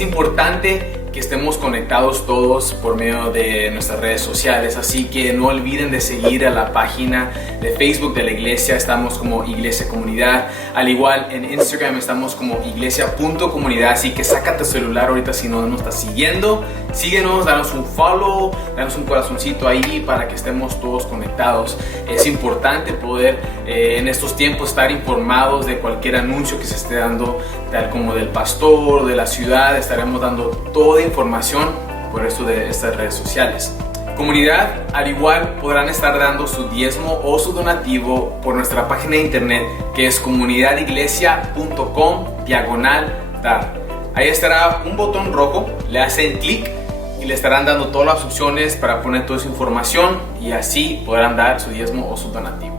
Es importante que estemos conectados todos por medio de nuestras redes sociales, así que no olviden de seguir a la página de Facebook de la iglesia. Estamos como Iglesia Comunidad, al igual en Instagram estamos como iglesia.comunidad, así que saca tu celular ahorita si no nos estás siguiendo, síguenos, danos un follow, danos un corazoncito ahí para que estemos todos conectados. Es importante poder en estos tiempos estar informados de cualquier anuncio que se esté dando, tal como del pastor, de la ciudad. Estaremos dando toda información por esto de estas redes sociales. Comunidad, al igual podrán estar dando su diezmo o su donativo por nuestra página de internet, que es comunidadiglesia.com/dar. Ahí estará un botón rojo, le hacen clic y le estarán dando todas las opciones para poner toda esa información, y así podrán dar su diezmo o su donativo.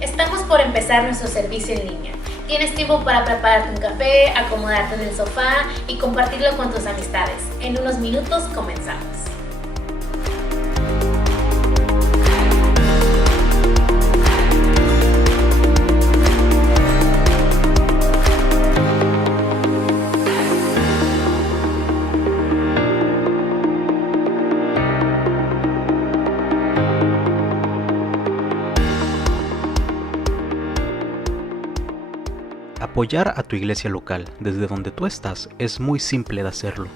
Estamos por empezar nuestro servicio en línea. Tienes tiempo para prepararte un café, acomodarte en el sofá y compartirlo con tus amistades. En unos minutos comenzamos. Apoyar a tu iglesia local desde donde tú estás es muy simple de hacerlo.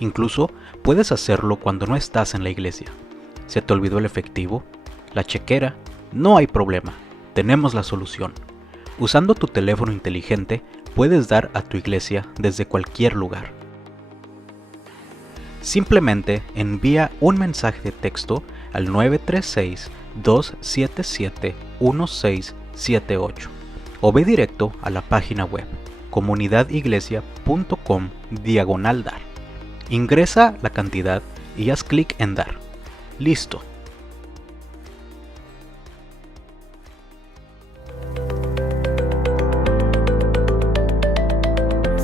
Incluso puedes hacerlo cuando no estás en la iglesia. ¿Se te olvidó el efectivo? ¿La chequera? No hay problema, tenemos la solución. Usando tu teléfono inteligente puedes dar a tu iglesia desde cualquier lugar. Simplemente envía un mensaje de texto al 936-277-1678 o ve directo a la página web comunidadiglesia.com/dar. Ingresa la cantidad y haz clic en dar. Listo.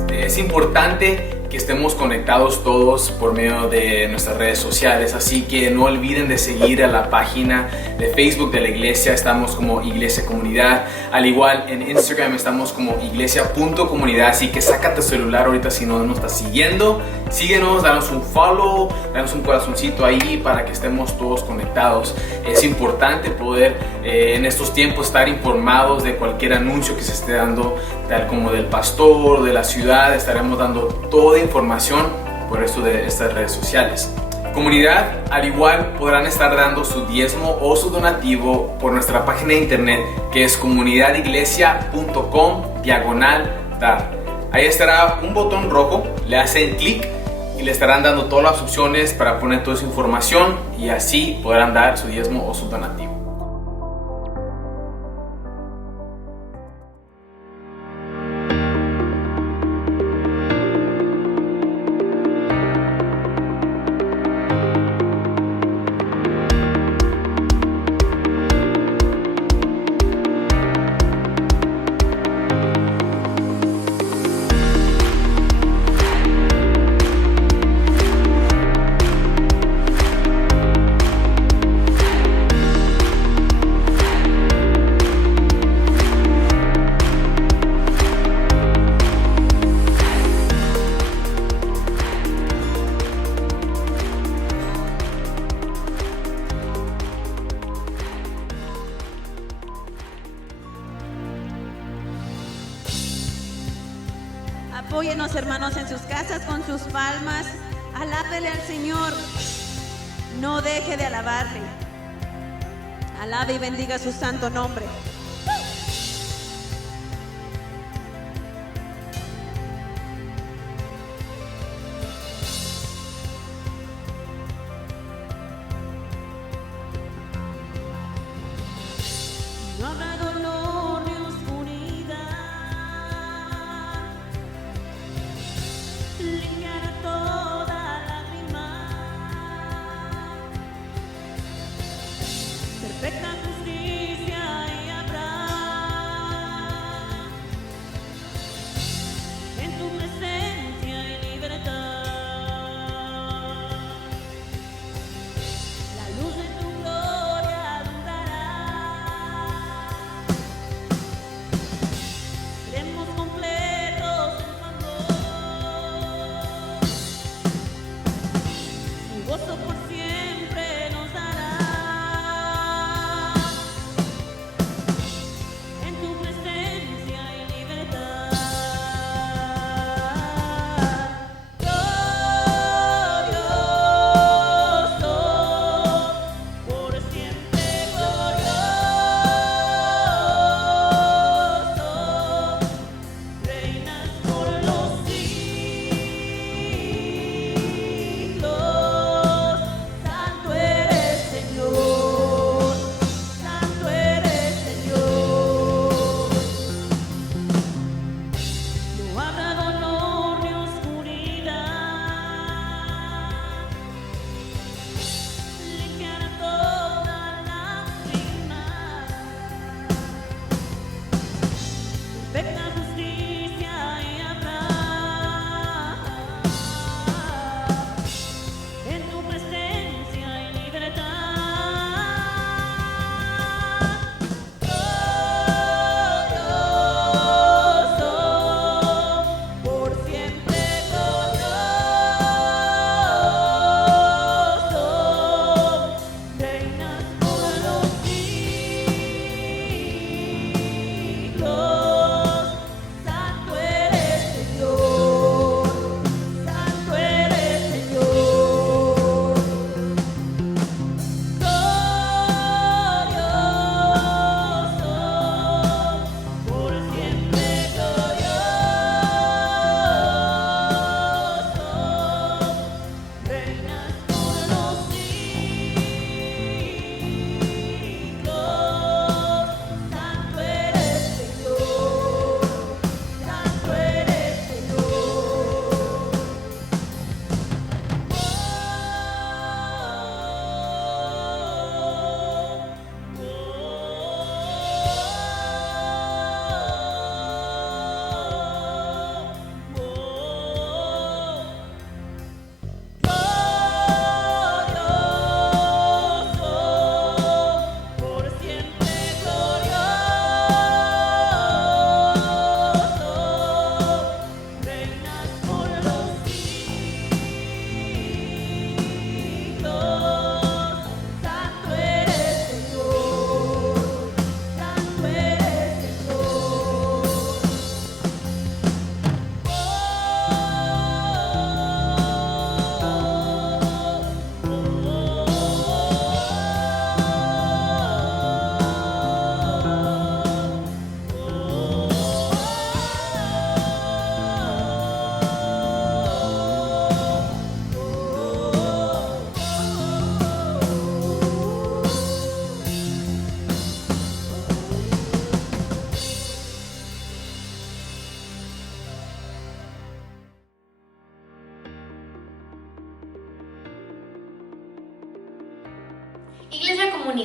Es importante que estemos conectados todos por medio de nuestras redes sociales, así que no olviden de seguir a la página de Facebook de la iglesia. Estamos como Iglesia Comunidad, al igual en Instagram estamos como iglesia.comunidad, así que saca tu celular ahorita si no nos estás siguiendo, síguenos, danos un follow, danos un corazoncito ahí para que estemos todos conectados. Es importante poder en estos tiempos estar informados de cualquier anuncio que se esté dando, tal como del pastor, de la ciudad. Estaremos dando toda información por esto de estas redes sociales. Comunidad, al igual podrán estar dando su diezmo o su donativo por nuestra página de internet, que es comunidadiglesia.com/dar. Ahí estará un botón rojo, le hacen clic y le estarán dando todas las opciones para poner toda esa información, y así podrán dar su diezmo o su donativo. Apóyenos, hermanos, en sus casas con sus palmas. Alábele al Señor. No deje de alabarle. Alabe y bendiga su santo nombre. No habrá dolor ni oscuridad.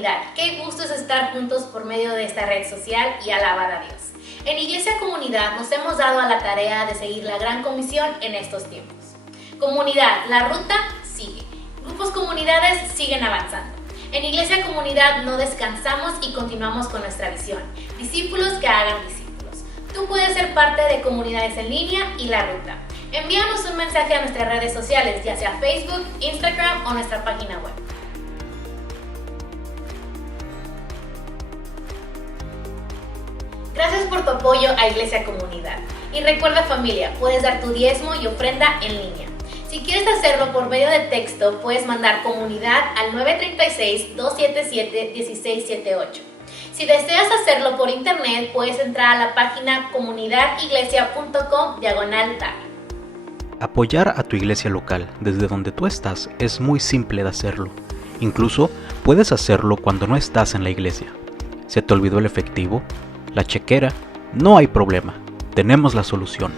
Comunidad, qué gusto es estar juntos por medio de esta red social y alabar a Dios. En Iglesia Comunidad nos hemos dado a la tarea de seguir la gran comisión en estos tiempos. Comunidad, la ruta sigue. Grupos comunidades siguen avanzando. En Iglesia Comunidad no descansamos y continuamos con nuestra visión. Discípulos que hagan discípulos. Tú puedes ser parte de comunidades en línea y la ruta. Envíanos un mensaje a nuestras redes sociales, ya sea Facebook, Instagram o nuestra página web. Gracias por tu apoyo a Iglesia Comunidad. Y recuerda, familia, puedes dar tu diezmo y ofrenda en línea. Si quieres hacerlo por medio de texto, puedes mandar comunidad al 936-277-1678. Si deseas hacerlo por internet, puedes entrar a la página comunidadiglesia.com/dar. Apoyar a tu iglesia local desde donde tú estás es muy simple de hacerlo. Incluso puedes hacerlo cuando no estás en la iglesia. ¿Se te olvidó el efectivo? ¿La chequera? No hay problema. Tenemos la solución.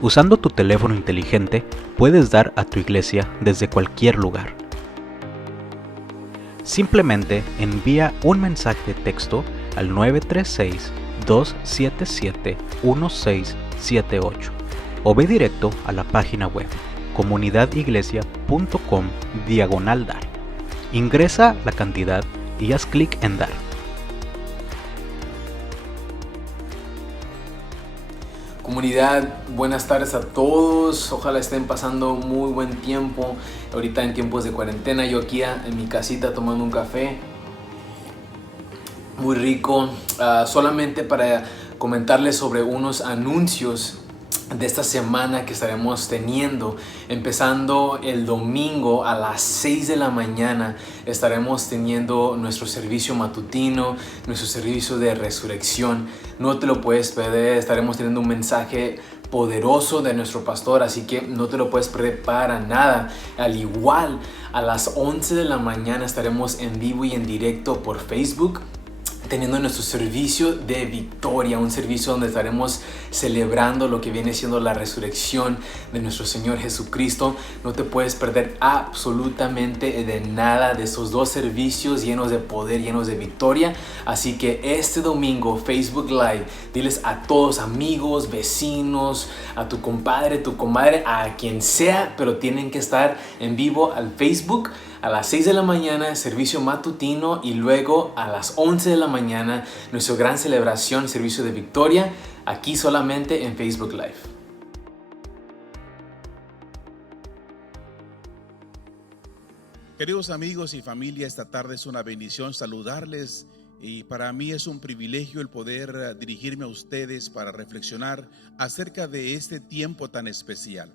Usando tu teléfono inteligente, puedes dar a tu iglesia desde cualquier lugar. Simplemente envía un mensaje de texto al 936-277-1678 o ve directo a la página web comunidadiglesia.com/dar. Ingresa la cantidad y haz clic en dar. Comunidad, buenas tardes a todos. Ojalá estén pasando muy buen tiempo. Ahorita en tiempos de cuarentena, yo aquí en mi casita tomando un café. Muy rico. Solamente para comentarles sobre unos anuncios de esta semana que estaremos teniendo. Empezando el domingo a las 6 de la mañana estaremos teniendo nuestro servicio matutino, nuestro servicio de resurrección. No te lo puedes perder. Estaremos teniendo un mensaje poderoso de nuestro pastor, así que no te lo puedes perder para nada. Al igual, a las 11 de la mañana estaremos en vivo y en directo por Facebook, teniendo nuestro servicio de victoria, un servicio donde estaremos celebrando lo que viene siendo la resurrección de nuestro Señor Jesucristo. No te puedes perder absolutamente de nada de esos dos servicios llenos de poder, llenos de victoria. Así que este domingo, Facebook Live, diles a todos, amigos, vecinos, a tu compadre, tu comadre, a quien sea, pero tienen que estar en vivo al Facebook. A las 6 de la mañana, servicio matutino, y luego a las 11 de la mañana, nuestra gran celebración, servicio de victoria, aquí solamente en Facebook Live. Queridos amigos y familia, esta tarde es una bendición saludarles y para mí es un privilegio el poder dirigirme a ustedes para reflexionar acerca de este tiempo tan especial.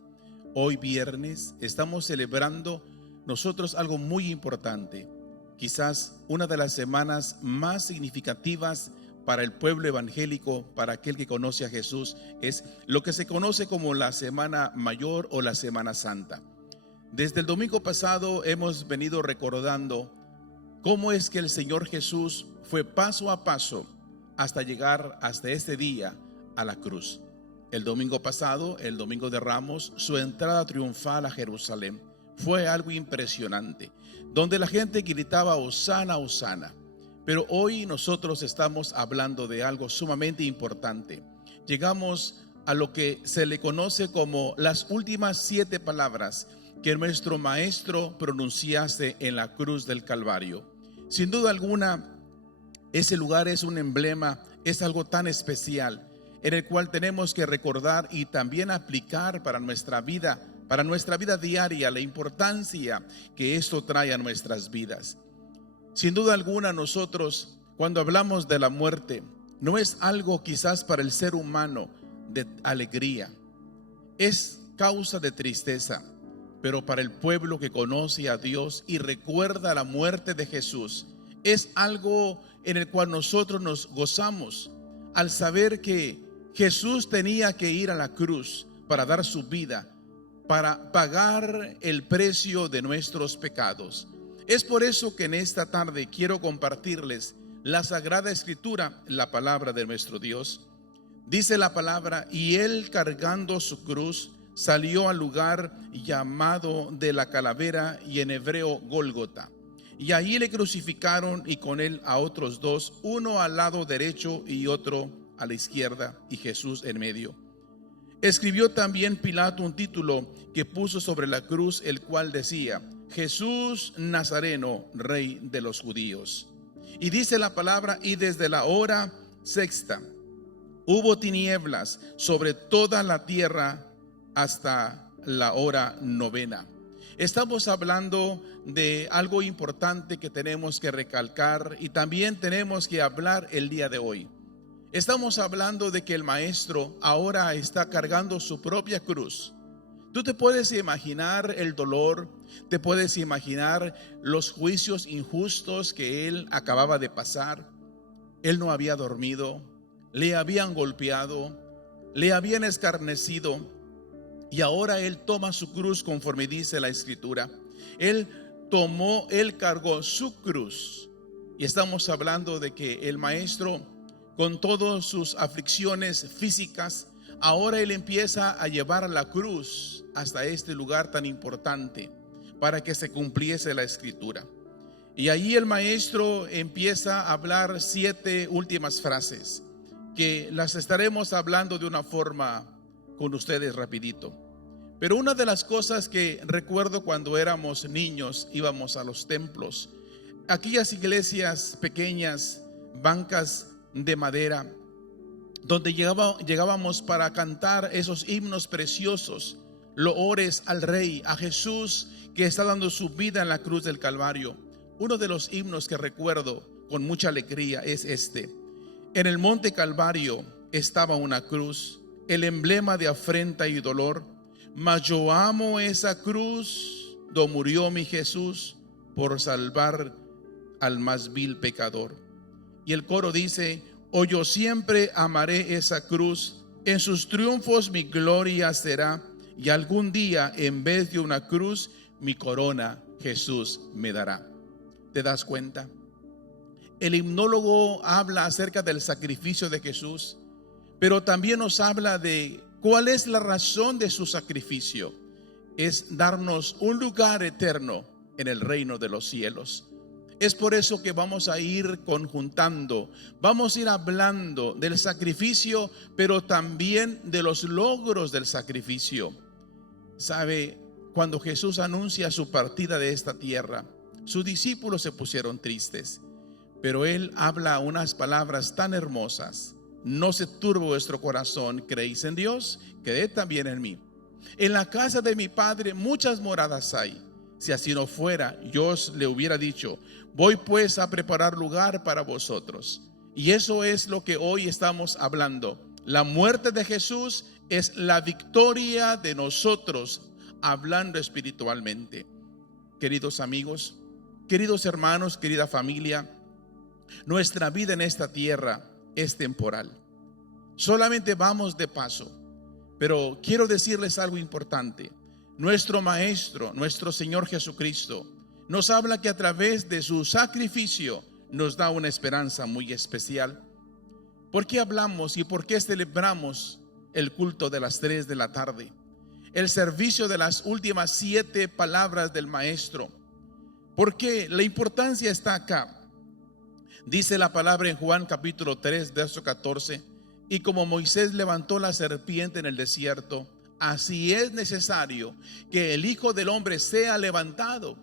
Hoy viernes estamos celebrando nosotros algo muy importante, quizás una de las semanas más significativas para el pueblo evangélico, para aquel que conoce a Jesús, es lo que se conoce como la Semana Mayor o la Semana Santa. Desde el domingo pasado hemos venido recordando cómo es que el Señor Jesús fue paso a paso hasta llegar hasta este día a la cruz. El domingo pasado, el domingo de Ramos, su entrada triunfal a Jerusalén fue algo impresionante, donde la gente gritaba Hosana, Hosana. Pero hoy nosotros estamos hablando de algo sumamente importante. Llegamos a lo que se le conoce como las últimas 7 palabras que nuestro maestro pronunciase en la cruz del Calvario. Sin duda alguna, ese lugar es un emblema, es algo tan especial en el cual tenemos que recordar y también aplicar para nuestra vida diaria, la importancia que esto trae a nuestras vidas. Sin duda alguna, nosotros cuando hablamos de la muerte, no es algo quizás para el ser humano de alegría, es causa de tristeza, pero para el pueblo que conoce a Dios y recuerda la muerte de Jesús, es algo en el cual nosotros nos gozamos al saber que Jesús tenía que ir a la cruz para dar su vida, para pagar el precio de nuestros pecados. Es por eso que en esta tarde quiero compartirles la Sagrada Escritura, la palabra de nuestro Dios. Dice la palabra: y él, cargando su cruz, salió al lugar llamado de la calavera, y en hebreo Gólgota. Y ahí le crucificaron y con él a otros dos, uno al lado derecho y otro a la izquierda, y Jesús en medio. Escribió también Pilato un título que puso sobre la cruz, el cual decía: Jesús Nazareno, Rey de los judíos. Y dice la palabra: y desde la hora sexta hubo tinieblas sobre toda la tierra hasta la hora novena. Estamos hablando de algo importante que tenemos que recalcar y también tenemos que hablar el día de hoy. Estamos hablando de que el Maestro ahora está cargando su propia cruz. Tú te puedes imaginar el dolor, te puedes imaginar los juicios injustos que él acababa de pasar. Él no había dormido, le habían golpeado, le habían escarnecido. Y ahora él toma su cruz conforme dice la Escritura. Él cargó su cruz. Y estamos hablando de que el Maestro, con todas sus aflicciones físicas, ahora él empieza a llevar la cruz hasta este lugar tan importante para que se cumpliese la Escritura. Y allí el Maestro empieza a hablar 7 últimas frases que las estaremos hablando de una forma con ustedes rapidito. Pero una de las cosas que recuerdo cuando éramos niños, íbamos a los templos, aquellas iglesias pequeñas, bancas de madera, donde llegábamos para cantar esos himnos preciosos, loores al Rey, a Jesús que está dando su vida en la cruz del Calvario. Uno de los himnos que recuerdo con mucha alegría es este: en el monte Calvario estaba una cruz, el emblema de afrenta y dolor, mas yo amo esa cruz, do murió mi Jesús por salvar al más vil pecador. Y el coro dice: oh, yo siempre amaré esa cruz, en sus triunfos mi gloria será, y algún día en vez de una cruz mi corona Jesús me dará. ¿Te das cuenta? El himnólogo habla acerca del sacrificio de Jesús, pero también nos habla de cuál es la razón de su sacrificio. Es darnos un lugar eterno en el reino de los cielos. Es por eso que vamos a ir conjuntando, vamos a ir hablando del sacrificio, pero también de los logros del sacrificio. ¿Sabe? Cuando Jesús anuncia su partida de esta tierra, sus discípulos se pusieron tristes, pero él habla unas palabras tan hermosas: no se turbe vuestro corazón, creéis en Dios, creed también en mí. En la casa de mi Padre muchas moradas hay. Si así no fuera, yo os le hubiera dicho: voy pues a preparar lugar para vosotros. Y eso es lo que hoy estamos hablando. La muerte de Jesús es la victoria de nosotros, hablando espiritualmente. Queridos amigos, queridos hermanos, querida familia, nuestra vida en esta tierra es temporal. Solamente vamos de paso. Pero quiero decirles algo importante. Nuestro Maestro, nuestro Señor Jesucristo, nos habla que a través de su sacrificio nos da una esperanza muy especial. ¿Por qué hablamos y por qué celebramos el culto de las 3 de la tarde? El servicio de las últimas 7 palabras del Maestro. ¿Por qué? La importancia está acá. Dice la palabra en Juan capítulo 3, verso 14: y como Moisés levantó la serpiente en el desierto, así es necesario que el Hijo del Hombre sea levantado,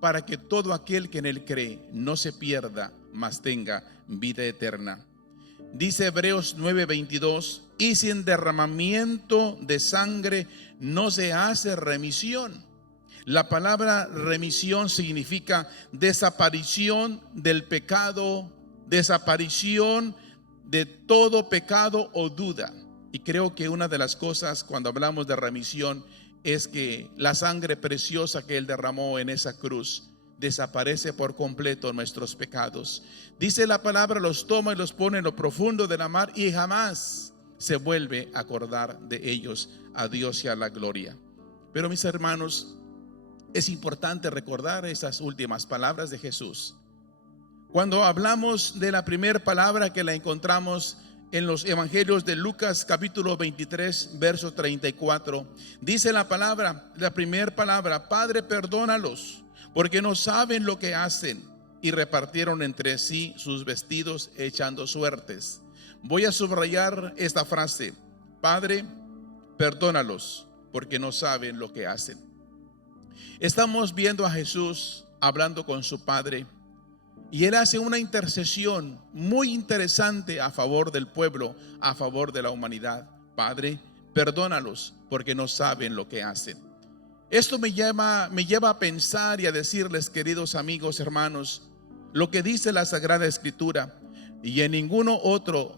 para que todo aquel que en él cree no se pierda, mas tenga vida eterna. Dice Hebreos 9:22: y sin derramamiento de sangre no se hace remisión. La palabra remisión significa desaparición del pecado, desaparición de todo pecado o duda. Y creo que una de las cosas cuando hablamos de remisión es que la sangre preciosa que Él derramó en esa cruz desaparece por completo nuestros pecados. Dice la palabra: los toma y los pone en lo profundo de la mar y jamás se vuelve a acordar de ellos. A Dios sea la gloria. Pero mis hermanos, es importante recordar esas últimas palabras de Jesús. Cuando hablamos de la primera palabra que la encontramos en los evangelios de Lucas capítulo 23 verso 34, dice la primera palabra: Padre, perdónalos, porque no saben lo que hacen. Y repartieron entre sí sus vestidos echando suertes. Voy a subrayar esta frase: Padre, perdónalos, porque no saben lo que hacen. Estamos viendo a Jesús hablando con su Padre, y Él hace una intercesión muy interesante a favor del pueblo, a favor de la humanidad. Padre, perdónalos, porque no saben lo que hacen. Esto me lleva a pensar y a decirles, queridos amigos, hermanos, lo que dice la Sagrada Escritura: y en ningún otro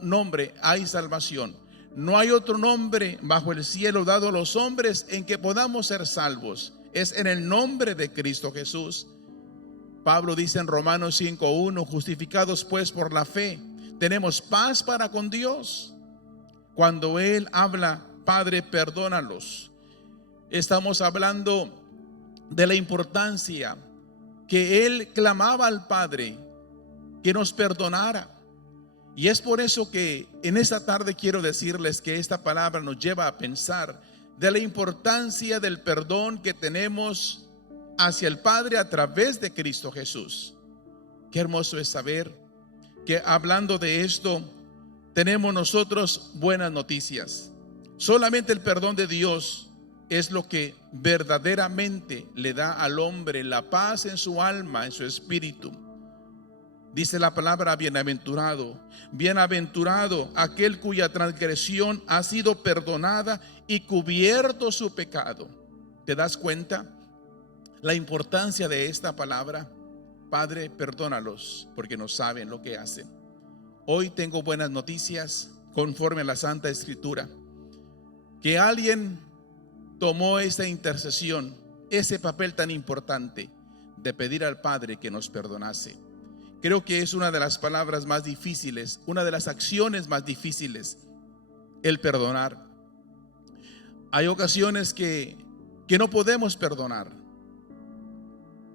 nombre hay salvación. No hay otro nombre bajo el cielo dado a los hombres en que podamos ser salvos. Es en el nombre de Cristo Jesús. Pablo dice en Romanos 5:1: justificados pues por la fe, tenemos paz para con Dios. Cuando Él habla, Padre, perdónalos, estamos hablando de la importancia que Él clamaba al Padre que nos perdonara. Y es por eso que en esta tarde quiero decirles que esta palabra nos lleva a pensar de la importancia del perdón que tenemos hacia el Padre a través de Cristo Jesús. Qué hermoso es saber que hablando de esto tenemos nosotros buenas noticias. Solamente el perdón de Dios es lo que verdaderamente le da al hombre la paz en su alma, en su espíritu. Dice la palabra: bienaventurado, bienaventurado aquel cuya transgresión ha sido perdonada y cubierto su pecado. ¿Te das cuenta la importancia de esta palabra? Padre, perdónalos, porque no saben lo que hacen. Hoy tengo buenas noticias conforme a la Santa Escritura, que alguien tomó esta intercesión, ese papel tan importante de pedir al Padre que nos perdonase. Creo que es una de las palabras más difíciles, una de las acciones más difíciles, el perdonar. Hay ocasiones que no podemos perdonar,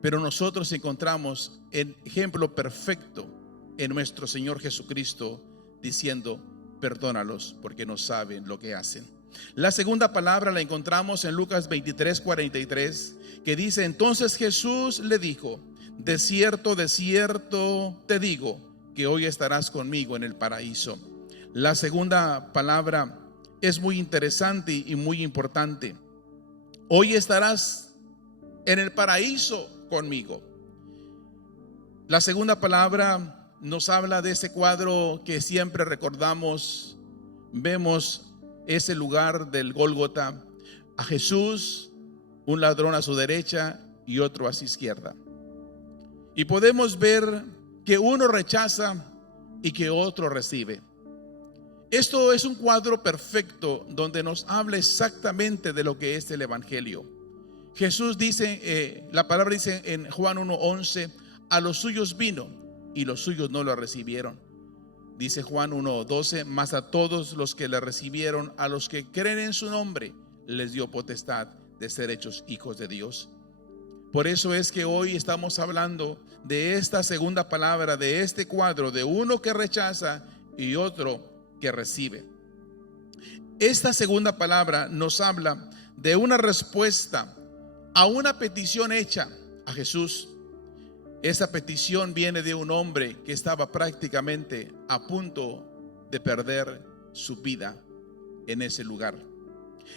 pero nosotros encontramos el ejemplo perfecto en nuestro Señor Jesucristo, diciendo: perdónalos, porque no saben lo que hacen. La segunda palabra la encontramos en Lucas 23:43, que dice: entonces Jesús le dijo: de cierto, te digo, que hoy estarás conmigo en el paraíso. La segunda palabra es muy interesante y muy importante. Hoy estarás en el paraíso conmigo. La segunda palabra nos habla de ese cuadro que siempre recordamos. Vemos ese lugar del Gólgota, a Jesús, un ladrón a su derecha y otro a su izquierda. Y podemos ver que uno rechaza y que otro recibe. Esto es un cuadro perfecto donde nos habla exactamente de lo que es el Evangelio. Jesús dice, la palabra dice en Juan 1:11: a los suyos vino y los suyos no lo recibieron. Dice Juan 1:12: mas a todos los que le recibieron, a los que creen en su nombre, les dio potestad de ser hechos hijos de Dios. Por eso es que hoy estamos hablando de esta segunda palabra, de este cuadro, de uno que rechaza y otro que recibe. Esta segunda palabra nos habla de una respuesta a una petición hecha a Jesús. Esa petición viene de un hombre que estaba prácticamente a punto de perder su vida en ese lugar.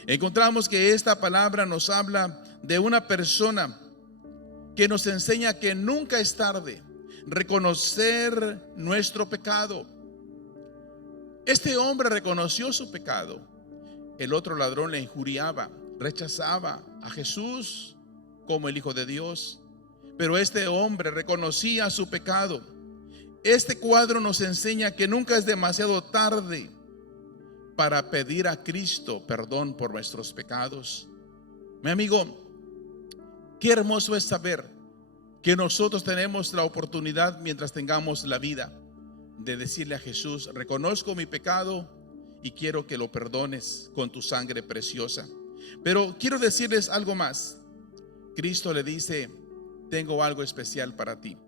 Encontramos que esta palabra nos habla de una persona que nos enseña que nunca es tarde reconocer nuestro pecado. Este hombre reconoció su pecado. El otro ladrón le injuriaba, rechazaba a Jesús como el Hijo de Dios, pero este hombre reconocía su pecado. Este cuadro nos enseña que nunca es demasiado tarde para pedir a Cristo perdón por nuestros pecados. Mi amigo, qué hermoso es saber que nosotros tenemos la oportunidad, mientras tengamos la vida, de decirle a Jesús: reconozco mi pecado y quiero que lo perdones con tu sangre preciosa. Pero quiero decirles algo más. Cristo le dice: tengo algo especial para ti.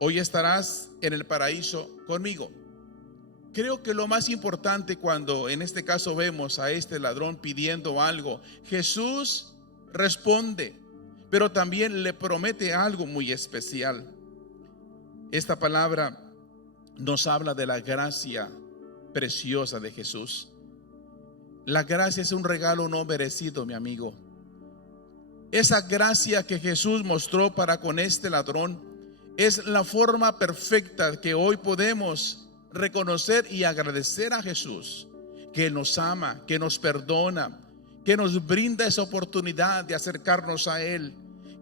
Hoy estarás en el paraíso conmigo. Creo que lo más importante, cuando en este caso vemos a este ladrón pidiendo algo, Jesús responde. pero también le promete algo muy especial. Esta palabra nos habla de la gracia preciosa de Jesús. La gracia es un regalo no merecido, mi amigo. Esa gracia que Jesús mostró para con este ladrón es la forma perfecta que hoy podemos reconocer y agradecer a Jesús, que nos ama, que nos perdona, que nos brinda esa oportunidad de acercarnos a Él.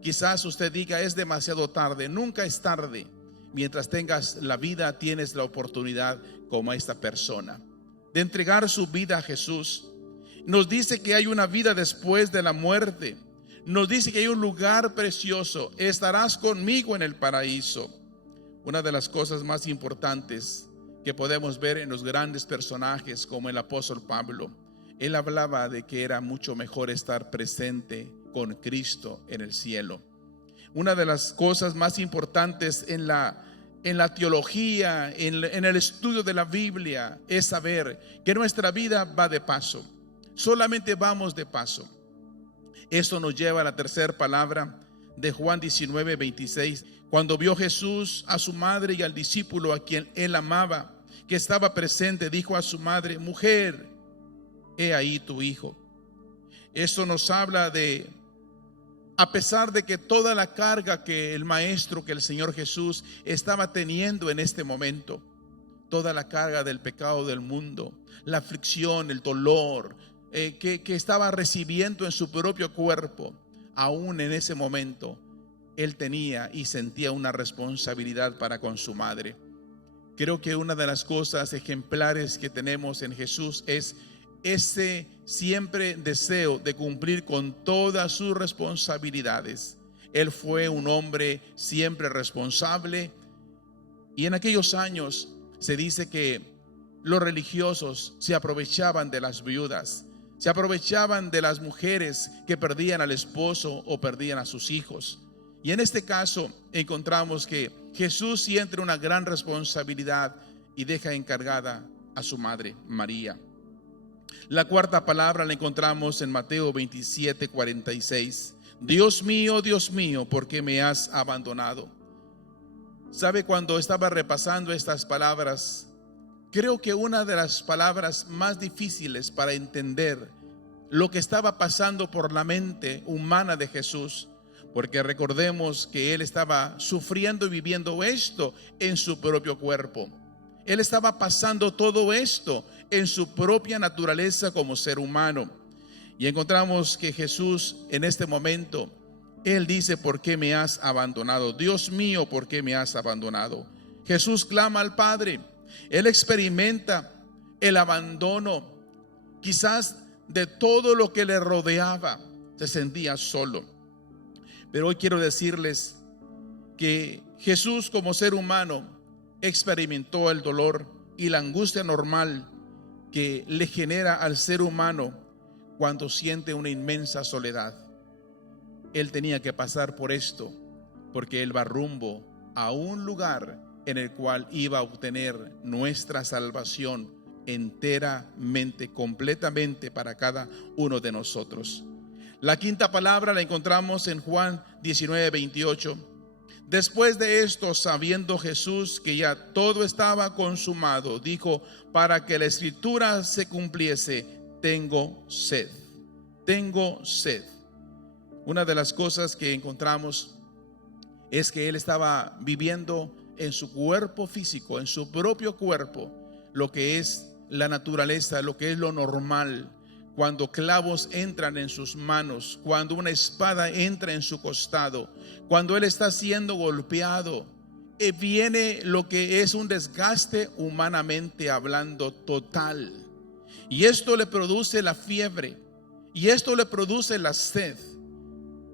Quizás usted diga, es demasiado tarde. Nunca es tarde. Mientras tengas la vida, tienes la oportunidad, como esta persona, de entregar su vida a Jesús. Nos dice que hay una vida después de la muerte. Nos dice que hay un lugar precioso. Estarás conmigo en el paraíso. Una de las cosas más importantes que podemos ver en los grandes personajes como el apóstol Pablo, él hablaba de que era mucho mejor estar presente con Cristo en el cielo. Una de las cosas más importantes en la teología, en el estudio de la Biblia, es saber que nuestra vida va de paso. Solamente vamos de paso. Esto nos lleva a la tercera palabra de Juan 19:26. Cuando vio Jesús a su madre y al discípulo a quien él amaba, que estaba presente, dijo a su madre: mujer, he ahí tu hijo. Esto nos habla de, a pesar de que toda la carga que el Maestro, que el Señor Jesús estaba teniendo en este momento, toda la carga del pecado del mundo, la aflicción, el dolor que estaba recibiendo en su propio cuerpo, aún en ese momento él tenía y sentía una responsabilidad para con su madre. Creo que una de las cosas ejemplares que tenemos en Jesús es ese siempre deseo de cumplir con todas sus responsabilidades. Él fue un hombre siempre responsable, y en aquellos años se dice que los religiosos se aprovechaban de las viudas, se aprovechaban de las mujeres que perdían al esposo o perdían a sus hijos. Y en este caso encontramos que Jesús siente una gran responsabilidad y deja encargada a su madre María. La cuarta palabra la encontramos en Mateo 27:46. Dios mío, ¿por qué me has abandonado? ¿Sabe? Cuando estaba repasando estas palabras, creo que una de las palabras más difíciles para entender lo que estaba pasando por la mente humana de Jesús, porque recordemos que él estaba sufriendo y viviendo esto en su propio cuerpo. Él estaba pasando todo esto en su propia naturaleza como ser humano. Y encontramos que Jesús en este momento, él dice: ¿por qué me has abandonado? Dios mío, ¿por qué me has abandonado? Jesús clama al Padre. Él experimenta el abandono, quizás de todo lo que le rodeaba. Se sentía solo. Pero hoy quiero decirles que Jesús, como ser humano, experimentó el dolor y la angustia normal que le genera al ser humano cuando siente una inmensa soledad. Él tenía que pasar por esto porque él va rumbo a un lugar en el cual iba a obtener nuestra salvación enteramente, completamente para cada uno de nosotros. La quinta palabra la encontramos en Juan 19:28. Después de esto, sabiendo Jesús que ya todo estaba consumado, dijo: para que la escritura se cumpliese, tengo sed. Tengo sed. Una de las cosas que encontramos es que él estaba viviendo en su cuerpo físico, en su propio cuerpo, lo que es la naturaleza, lo que es lo normal. Cuando clavos entran en sus manos, cuando una espada entra en su costado, cuando él está siendo golpeado, viene lo que es un desgaste humanamente hablando total. Y esto le produce la fiebre, y esto le produce la sed.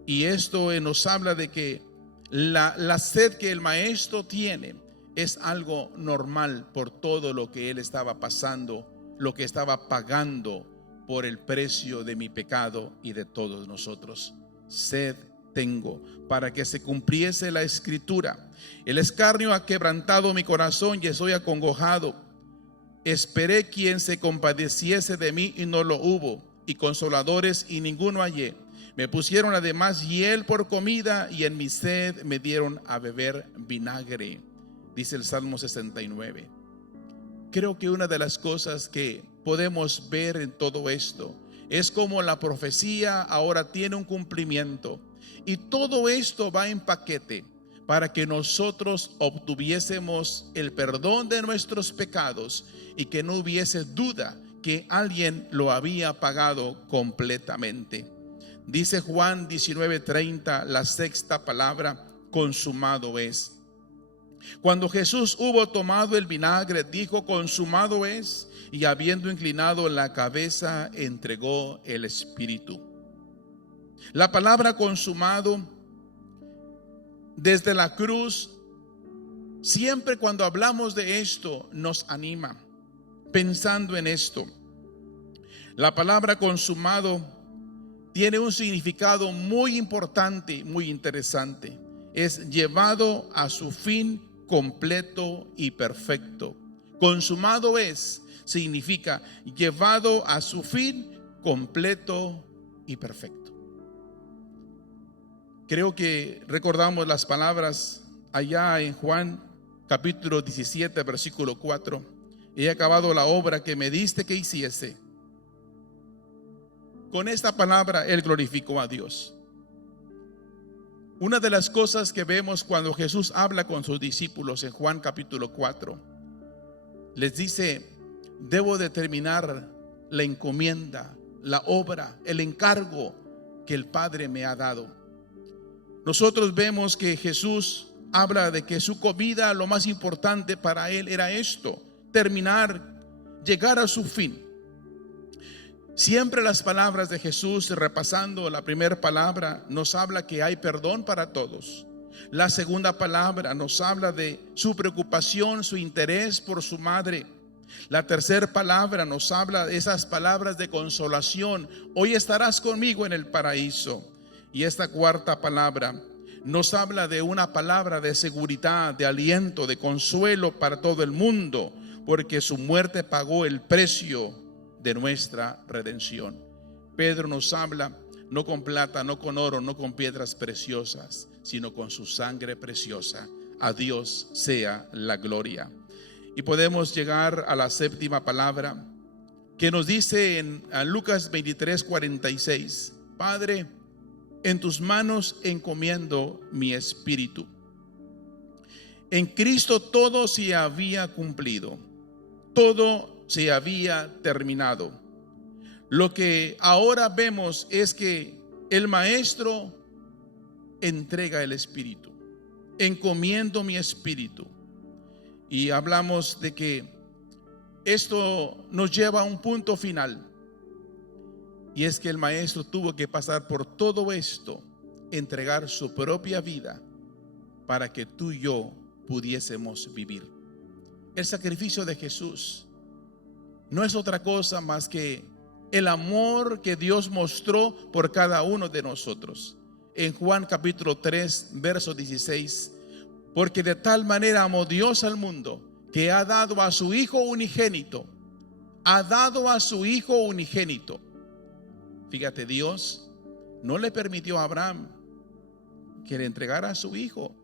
Y esto nos habla de que la sed que el maestro tiene es algo normal por todo lo que él estaba pasando, lo que estaba pagando por el precio de mi pecado y de todos nosotros. Sed tengo, para que se cumpliese la escritura. El escarnio ha quebrantado mi corazón y estoy acongojado. Esperé quien se compadeciese de mí y no lo hubo, y consoladores y ninguno hallé. Me pusieron además hiel por comida y en mi sed me dieron a beber vinagre, dice el Salmo 69. Creo que una de las cosas que podemos ver en todo esto es como la profecía ahora tiene un cumplimiento, y todo esto va en paquete para que nosotros obtuviésemos el perdón de nuestros pecados y que no hubiese duda que alguien lo había pagado completamente. Dice Juan 19:30, la sexta palabra: consumado es. Cuando Jesús hubo tomado el vinagre, dijo: consumado es, y habiendo inclinado la cabeza, entregó el espíritu. La palabra consumado, desde la cruz, siempre cuando hablamos de esto nos anima, pensando en esto. La palabra consumado tiene un significado muy importante, muy interesante. Es llevado a su fin completo y perfecto. Consumado es, significa llevado a su fin completo y perfecto. Creo que recordamos las palabras allá en Juan capítulo 17, versículo 4. He acabado la obra que me diste que hiciese. Con esta palabra él glorificó a Dios. Una de las cosas que vemos cuando Jesús habla con sus discípulos en Juan capítulo 4, les dice: debo de terminar la encomienda, la obra, el encargo que el Padre me ha dado. Nosotros vemos que Jesús habla de que su comida, lo más importante para él era esto: terminar, llegar a su fin. Siempre las palabras de Jesús, repasando la primera palabra, nos habla que hay perdón para todos. La segunda palabra nos habla de su preocupación, su interés por su madre. La tercera palabra nos habla de esas palabras de consolación: hoy estarás conmigo en el paraíso. Y esta cuarta palabra nos habla de una palabra de seguridad, de aliento, de consuelo para todo el mundo, porque su muerte pagó el precio de nuestra redención. Pedro nos habla no con plata, no con oro, no con piedras preciosas, sino con su sangre preciosa. A Dios sea la gloria. Y podemos llegar a la séptima palabra que nos dice en Lucas 23:46: Padre, en tus manos encomiendo mi espíritu. En Cristo todo se había cumplido, todo se había terminado. Lo que ahora vemos es que el Maestro entrega el espíritu. Encomiendo mi espíritu. Y hablamos de que esto nos lleva a un punto final, y es que el Maestro tuvo que pasar por todo esto, entregar su propia vida para que tú y yo pudiésemos vivir. El sacrificio de Jesús no es otra cosa más que el amor que Dios mostró por cada uno de nosotros. En Juan capítulo 3, verso 16: porque de tal manera amó Dios al mundo, que ha dado a su Hijo unigénito. Ha dado a su Hijo unigénito. Fíjate, Dios no le permitió a Abraham que le entregara a su hijo.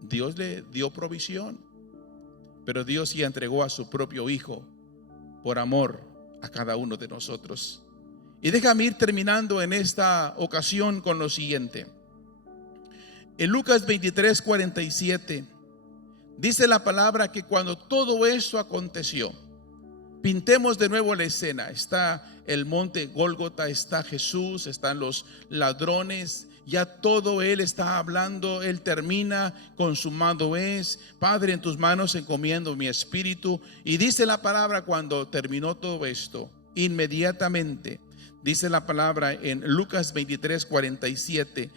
Dios le dio provisión, pero Dios sí entregó a su propio Hijo por amor a cada uno de nosotros. Y déjame ir terminando en esta ocasión con lo siguiente. En Lucas 23:47 dice la palabra que cuando todo esto aconteció, pintemos de nuevo la escena. Está el monte Gólgota, está Jesús, están los ladrones, ya todo él está hablando. Él termina: consumado es. Padre, en tus manos encomiendo mi espíritu. Y dice la palabra, cuando terminó todo esto, inmediatamente, dice la palabra en Lucas 23:47,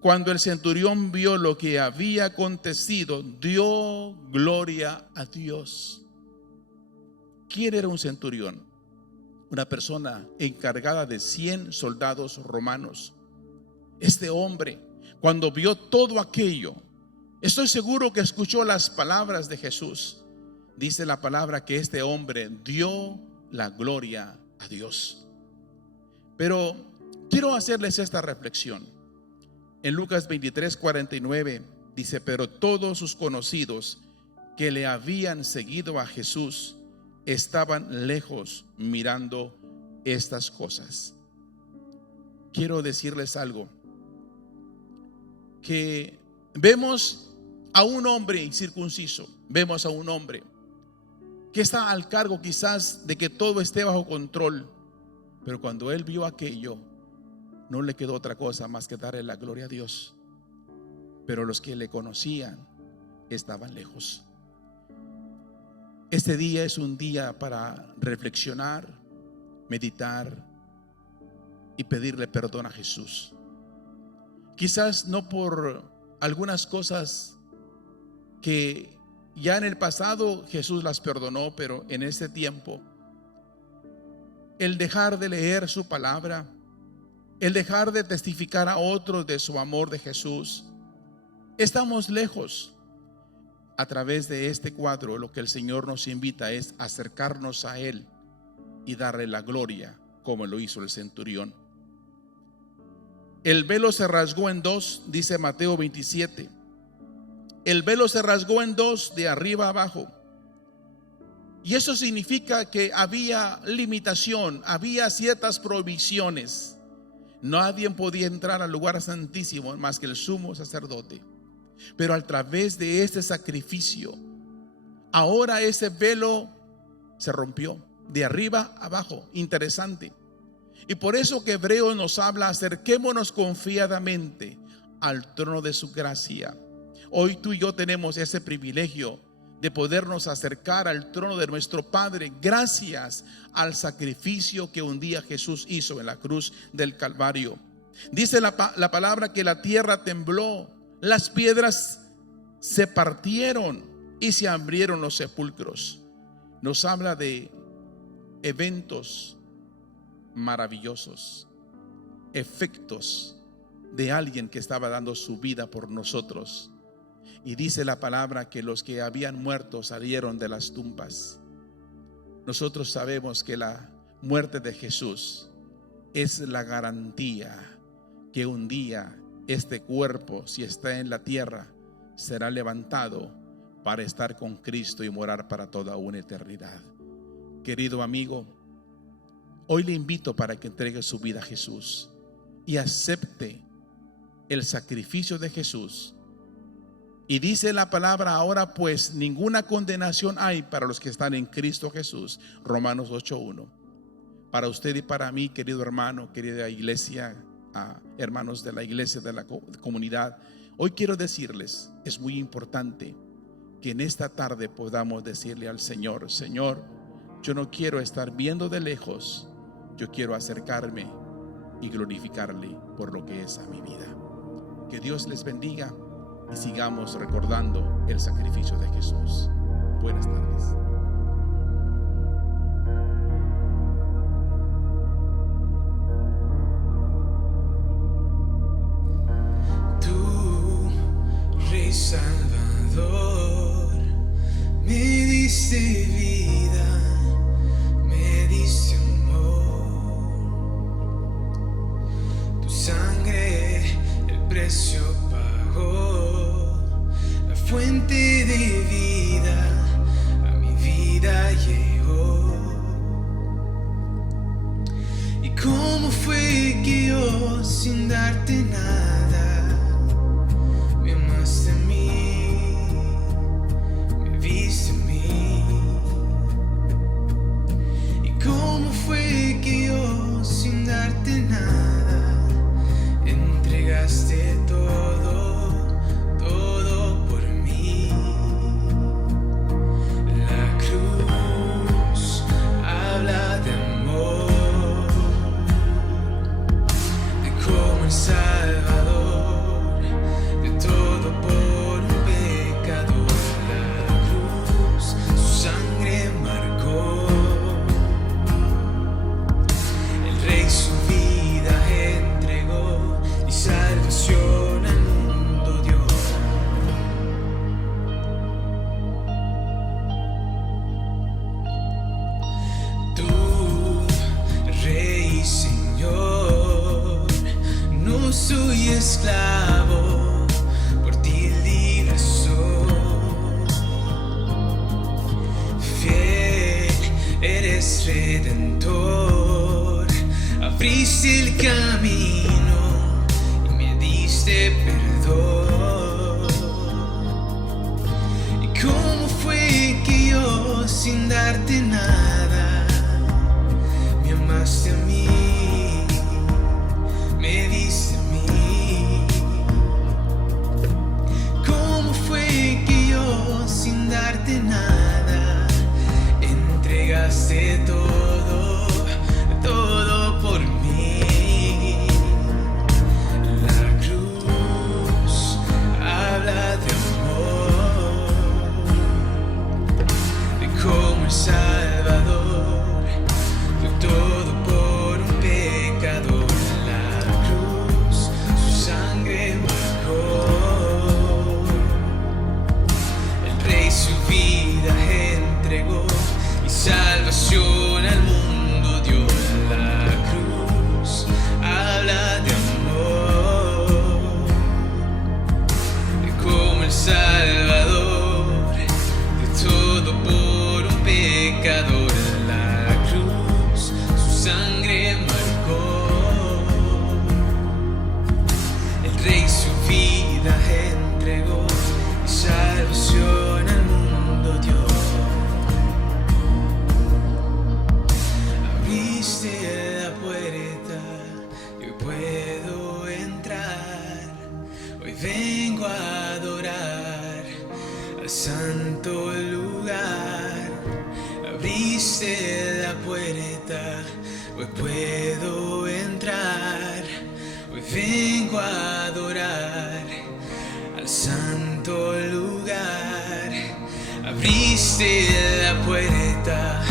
cuando el centurión vio lo que había acontecido, dio gloria a Dios. ¿Quién era un centurión? Una persona encargada de 100 soldados romanos. Este hombre, cuando vio todo aquello, estoy seguro que escuchó las palabras de Jesús. Dice la palabra que este hombre dio la gloria a Dios. Pero Quiero hacerles esta reflexión. En Lucas 23:49 dice: pero todos sus conocidos que le habían seguido a Jesús estaban lejos mirando estas cosas. Quiero decirles algo, que vemos a un hombre incircunciso, vemos a un hombre que está al cargo quizás de que todo esté bajo control, pero cuando él vio aquello, no le quedó otra cosa más que darle la gloria a Dios. Pero los que le conocían estaban lejos. Este día es un día para reflexionar, meditar y pedirle perdón a Jesús. Quizás no por algunas cosas que ya en el pasado Jesús las perdonó, pero en este tiempo el dejar de leer su palabra, el dejar de testificar a otros de su amor de Jesús, estamos lejos. A través de este cuadro, lo que el Señor nos invita es acercarnos a Él y darle la gloria, como lo hizo el centurión. El velo se rasgó en dos, dice Mateo 27. El velo se rasgó en dos, de arriba a abajo. Y eso significa que había limitación, había ciertas prohibiciones. Nadie podía entrar al lugar santísimo más que el sumo sacerdote. Pero a través de este sacrificio, ahora ese velo se rompió de arriba a abajo. Interesante. Y por eso que Hebreos nos habla: acerquémonos confiadamente al trono de su gracia. Hoy tú y yo tenemos ese privilegio de podernos acercar al trono de nuestro Padre gracias al sacrificio que un día Jesús hizo en la cruz del Calvario. Dice la palabra que la tierra tembló, las piedras se partieron y se abrieron los sepulcros. Nos habla de eventos maravillosos, efectos de alguien que estaba dando su vida por nosotros. Y dice la palabra que los que habían muerto salieron de las tumbas. Nosotros sabemos que la muerte de Jesús es la garantía que un día este cuerpo, si está en la tierra, será levantado para estar con Cristo y morar para toda una eternidad. Querido amigo, hoy le invito para que entregue su vida a Jesús y acepte el sacrificio de Jesús. Y dice la palabra: ahora pues ninguna condenación hay para los que están en Cristo Jesús. Romanos 8:1. Para usted y para mí, querido hermano, querida iglesia, hermanos de la iglesia, de la comunidad, hoy quiero decirles, es muy importante que en esta tarde podamos decirle al Señor: Señor, yo no quiero estar viendo de lejos, yo quiero acercarme y glorificarle por lo que es a mi vida. Que Dios les bendiga y sigamos recordando el sacrificio de Jesús. Buenas tardes. Salvador, me diste vida, me diste amor. Tu sangre el precio pagó, la fuente de vida a mi vida llegó. ¿Y cómo fue que yo, sin darte nada, me amaste a mí? Fue que yo, sin darte nada, entregaste todo, todo por mí. La cruz habla de amor, de cómo el Salvador soy esclavo, por ti libre soy. Fiel, eres redentor, abriste el camino y me diste perdón. ¿Y cómo fue que yo, sin darte nada, me amaste a mí? Me diste a mí. ¿Cómo fue que yo, sin darte nada, entregaste todo, todo por mí? La cruz habla de amor, de cómo el Salvador dio todo por un pecador. Salvación al mundo dio. La cruz habla de amor, de cómo el Salvador dio todo por un pecador. La cruz su sangre marcó, el Rey su vida entregó y salvación al mundo dio. La puerta y hoy puedo entrar. Hoy vengo a adorar al santo lugar. Abriste la puerta, hoy puedo entrar. Hoy vengo a adorar al santo lugar. Abriste la puerta,